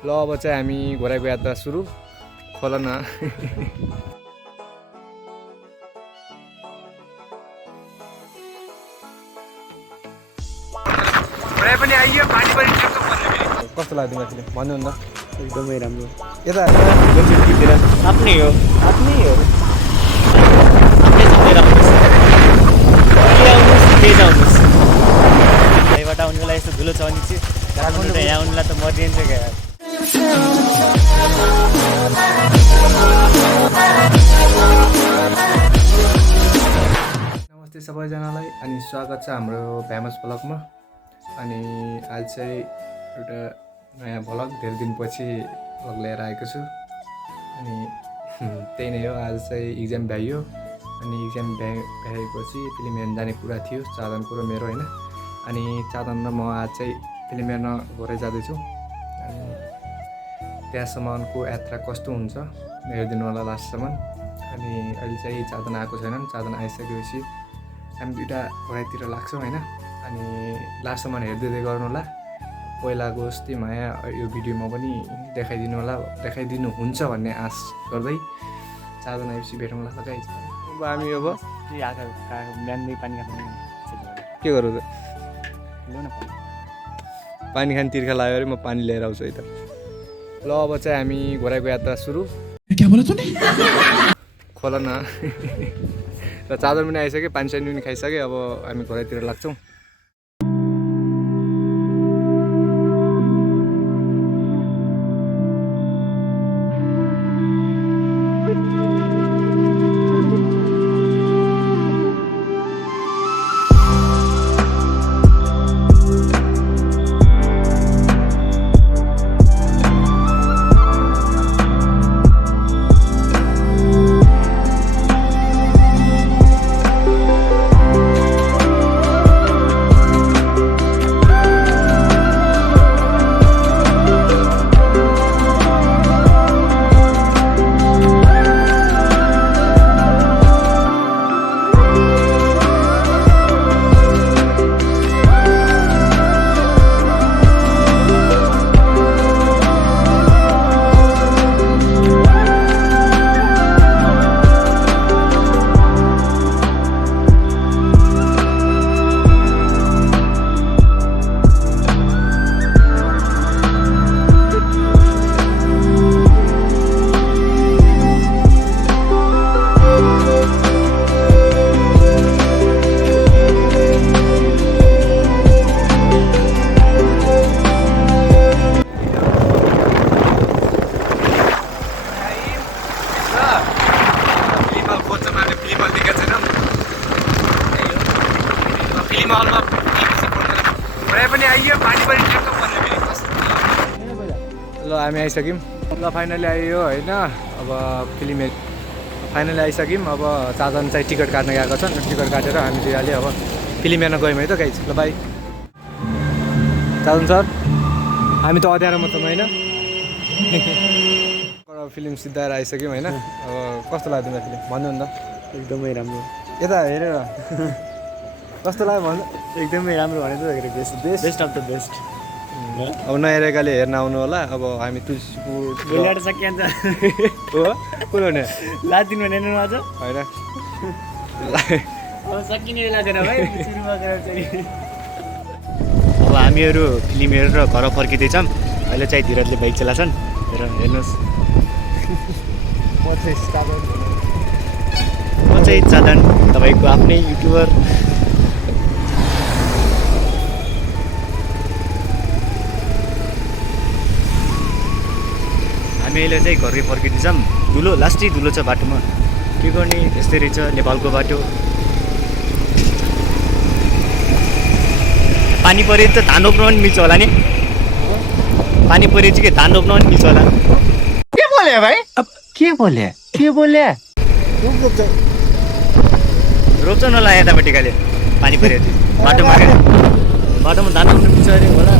ल अब चाहिँ हामी घोडाको यात्रा सुरु खोल न। घोडा पनि आइयो, पानी पनि ठ्याक्क पर्यो। कस्तो लाग्यो तिमीलाई भन्नु न? एकदमै राम्रो। यता तिर आफ्नै हो। आफ्नै हो। आफ्नै चलेर आउनुहोस्, तेज आउनुहोस्। यहीँबाट आउनुलाई यस्तो धुलो छ भने चाहिँ काठमाडौँ यहाँ आउनुलाई त मरिन्छ क्या। नमस्ते सबैजनालाई अनि स्वागत छ हाम्रो फेमस भ्लगमा। अनि आज चाहिँ एउटा नयाँ भ्लग, धेरै दिनपछि भ्लग लिएर आएको छु। अनि त्यही नै हो, आज चाहिँ इक्जाम भ्याइयो। अनि इक्जाम भ्याएपछि फिल्म हेर्न जाने कुरा थियो, चादनको र मेरो होइन। अनि चादन र म आज चाहिँ फिल्म हेर्न घरै जाँदैछु। अनि त्यहाँसम्मको यात्रा कस्तो हुन्छ हेरिदिनु होला लास्टसम्म। अनि अहिले चाहिँ चादन आएको छैनन्, चादन आइसकेपछि हामी दुइटा घरतिर लाग्छौँ होइन। अनि लास्टसम्म हेरिदिँदै गर्नु होला। पहिलाको जस्तै माया यो भिडियोमा पनि देखाइदिनु होला, देखाइदिनु हुन्छ भन्ने आश गर्दै चादन आएपछि भेटौँ होला। लगाइ अब हामी अब बिहानदेखि पानी खानु के गरौँ त? ल्याउन पानी खाने तिर्खा लाग्यो अरे, म पानी लिएर आउँछु है त। ल अब चाहिँ हामी घोडाको यात्रा सुरु खोल न। र चादर पनि आइसक्यो, पानी सानी पनि खाइसक्यो। अब हामी घोडातिर लाग्छौँ। ल हामी आइसक्यौँ। ल फाइनली आइयो होइन। अब फिल्म फाइनली आइसक्यौँ। अब चादन चाहिँ टिकट काट्न गएको छन्। टिकट काटेर हामी दुईले अब फिल्म हेर्न गयौँ है त गाइज। ल बाई चादन सर, हामी त अँध्यारोमा छौँ होइन। फिल्म सिद्धाएर आइसक्यौँ होइन। अब कस्तो लाग्यो तिमीलाई फिल्म भन्नु न? एकदमै राम्रो। यता हेरेर कस्तो लाग्यो भन्नु? एकदमै राम्रो भने त बेस्ट अफ द बेस्ट। अब नहेरेकाले हेर्न आउनु होला। अब हामी तुलसीपुर बोलेर सकिन्छ हो कुन हुने लादिनु भनेन अझ होइन। अब सकिने बेला छैन भाइ, सुरुमा गरेर चाहिँ। अब हामीहरू फिल्म हेरेर घर फर्किँदैछौँ। अहिले चाहिँ धीरजले बाइक चलाछन् र हेर्नुहोस्। म चाहिँ चादन, तपाईँको आफ्नै युट्युबर। हामी अहिले चाहिँ घरै फर्किँदैछौँ। धुलो, लास्टै धुलो छ बाटोमा, के गर्ने, यस्तै रहेछ नेपालको बाटो। पानी परे त धान रोप्न पनि मिल्छ होला नि? पानी परे चाहिँ के धान रोप्न पनि मिल्छ होला? के बोले भाइ? अब के बोले? रोप्छन् होला यतापट्टि खाले पानी पऱ्यो बाटोमा। बाटोमा धान रोप्नु मिल्छ अरे होला।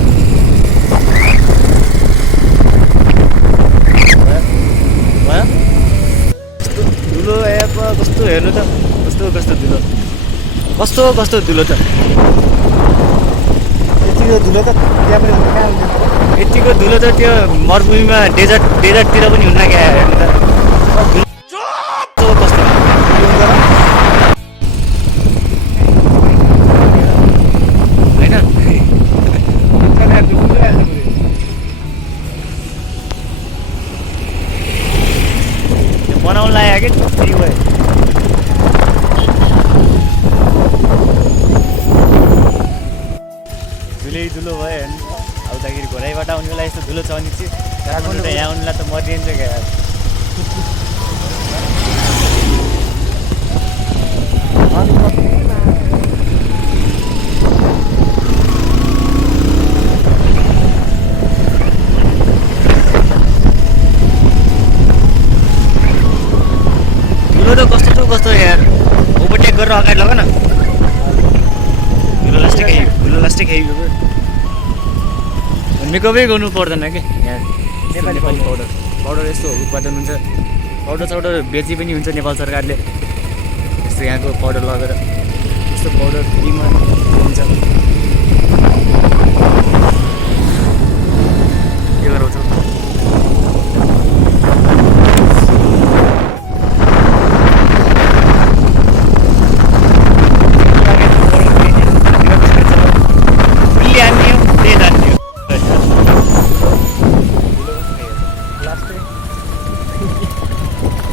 धुलो एप कस्तो हेर्नु त, कस्तो धुलो, कस्तो धुलो त। यतिको धुलो त त्यहाँ पनि कहाँ हुन्छ? यतिको धुलो त त्यो मरुभूमिमा डेजर्टतिर पनि हुन्न क्या हेर्नु त कस्तो होइन बनाउनु लाग्यो क्या त्यही भयो धुलो भयो हेर्नु आउँदाखेरि घोडाइबाट आउने बेला यस्तो धुलो छ भने चाहिँ यहाँ आउनुलाई त मरिन्छ क्या धुलो त कस्तो यार ओभरटेक गरेर अगाडि लग न धुलो लास्टै खाइयो मेकअपै गर्नु पर्दैन क्या यहाँ नेपाली पाउडर यस्तो उत्पादन हुन्छ पाउडर बेची पनि हुन्छ नेपाल सरकारले यस्तो यहाँको पाउडर लगेर यस्तो पाउडर फ्रीमा हुन्छ के गराउँछ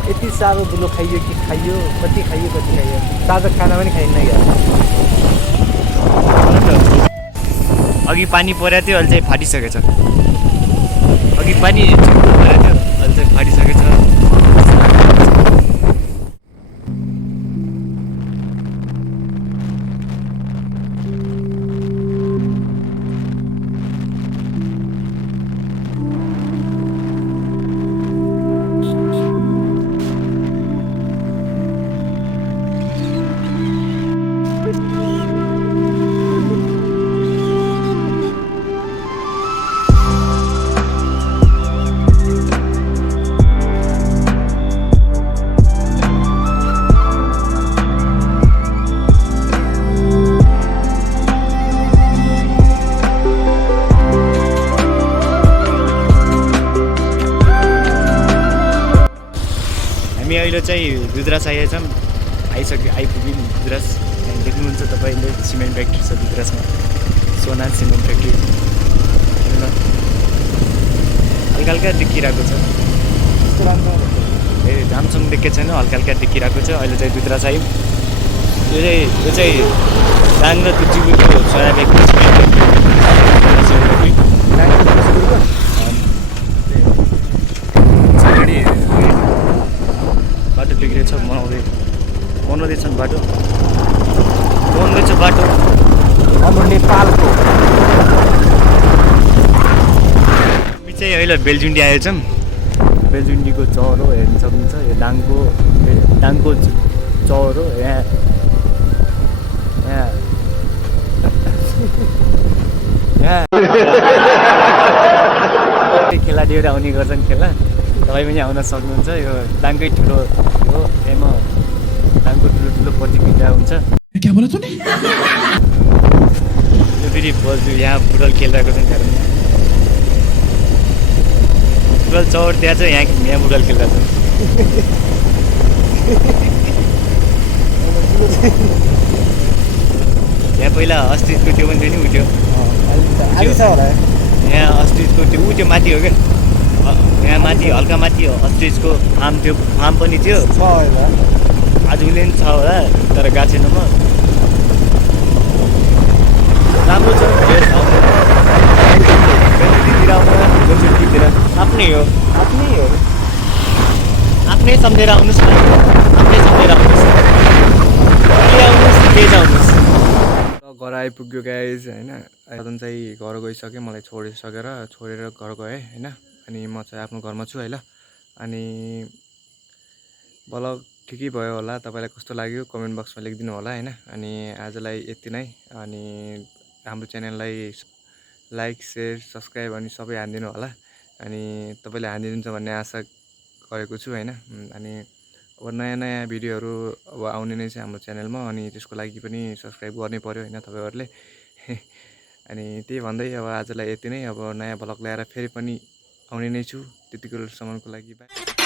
यति साह्रो धुलो खाइयो कि खाइयो कति खाइयो ताजा खाना पनि खाइन्न क्या अघि पानी परेको थियो अहिले चाहिँ फाटिसकेछ अघि पानी परेको थियो अहिले चाहिँ फाटिसकेछ हामी अहिले चाहिँ दुधराज आइएछौँ आइपुग्यौँ दुधराज देख्नुहुन्छ तपाईँले सिमेन्ट फ्याक्ट्री छ दुधराजमा सोना सिमेन्ट फ्याक्ट्री हल्का हल्का देखिरहेको छ ए राम्रोसँग देखेको छैन हल्का हल्का देखिरहेको छ अहिले चाहिँ दुधराज आयौँ यो चाहिँ दाङ र तुलसीपुरको सोना फ्याक्ट्री बाटो बिग्रेछ बनाउँदैछन् बाटो बनाउँदैछ बाटो हाम्रो नेपालको हामी चाहिँ अहिले बेलजुन्डी आएछौँ बेलजुन्डीको चौर हो हेर्न सक्नुहुन्छ यो दाङको चौर हो यहाँ खेलाडीहरू आउने गर्छन् खेला तपाईँ पनि आउन सक्नुहुन्छ यो दाङकै ठुलो हो एमा दाङको ठुलो प्रतियोगिता हुन्छ यो फेरि बजु यहाँ फुटबल खेलिरहेको छन् कारण फुटबल चौर त्यहाँ छ यहाँ फुटबल खेलिरहेको छ यहाँ पहिला अस्तित्वको त्यो पनि थियो नि उठ्यो यहाँ अस्तित्वको त्यो माथि हो क्या यहाँ माथि हल्का माथि अस्ट्रिचको फार्म पनि थियो आजले पनि छ होला तर गएको छैन म राम्रो छ आफ्नै हो आफ्नै सम्झेर आउनुहोस् न आफ्नै सम्झेर आउनुहोस् घर आइपुग्यो गाइज होइन साधन चाहिँ घर गइसक्यो मलाई छोडेर घर गएँ होइन अनि म चाहिँ आफ्नो घरमा छु है ल अनि ब्लग ठिकै भयो होला तपाईँलाई कस्तो लाग्यो कमेन्ट बक्समा लेखिदिनु होला होइन अनि आजलाई यति नै अनि हाम्रो च्यानललाई लाइक सेयर सब्सक्राइब अनि सबै हानिदिनु होला अनि तपाईँले हानिदिनुहुन्छ भन्ने आशा गरेको छु होइन अनि अब नयाँ भिडियोहरू अब आउने नै छ हाम्रो च्यानलमा अनि त्यसको लागि पनि सब्सक्राइब गर्नै पर्यो होइन तपाईँहरूले अनि त्यही भन्दै अब आजलाई यति नै। अब नयाँ भ्लग ल्याएर फेरि पनि आउने नै छु। त्यतिखेरसम्मको लागि बाई।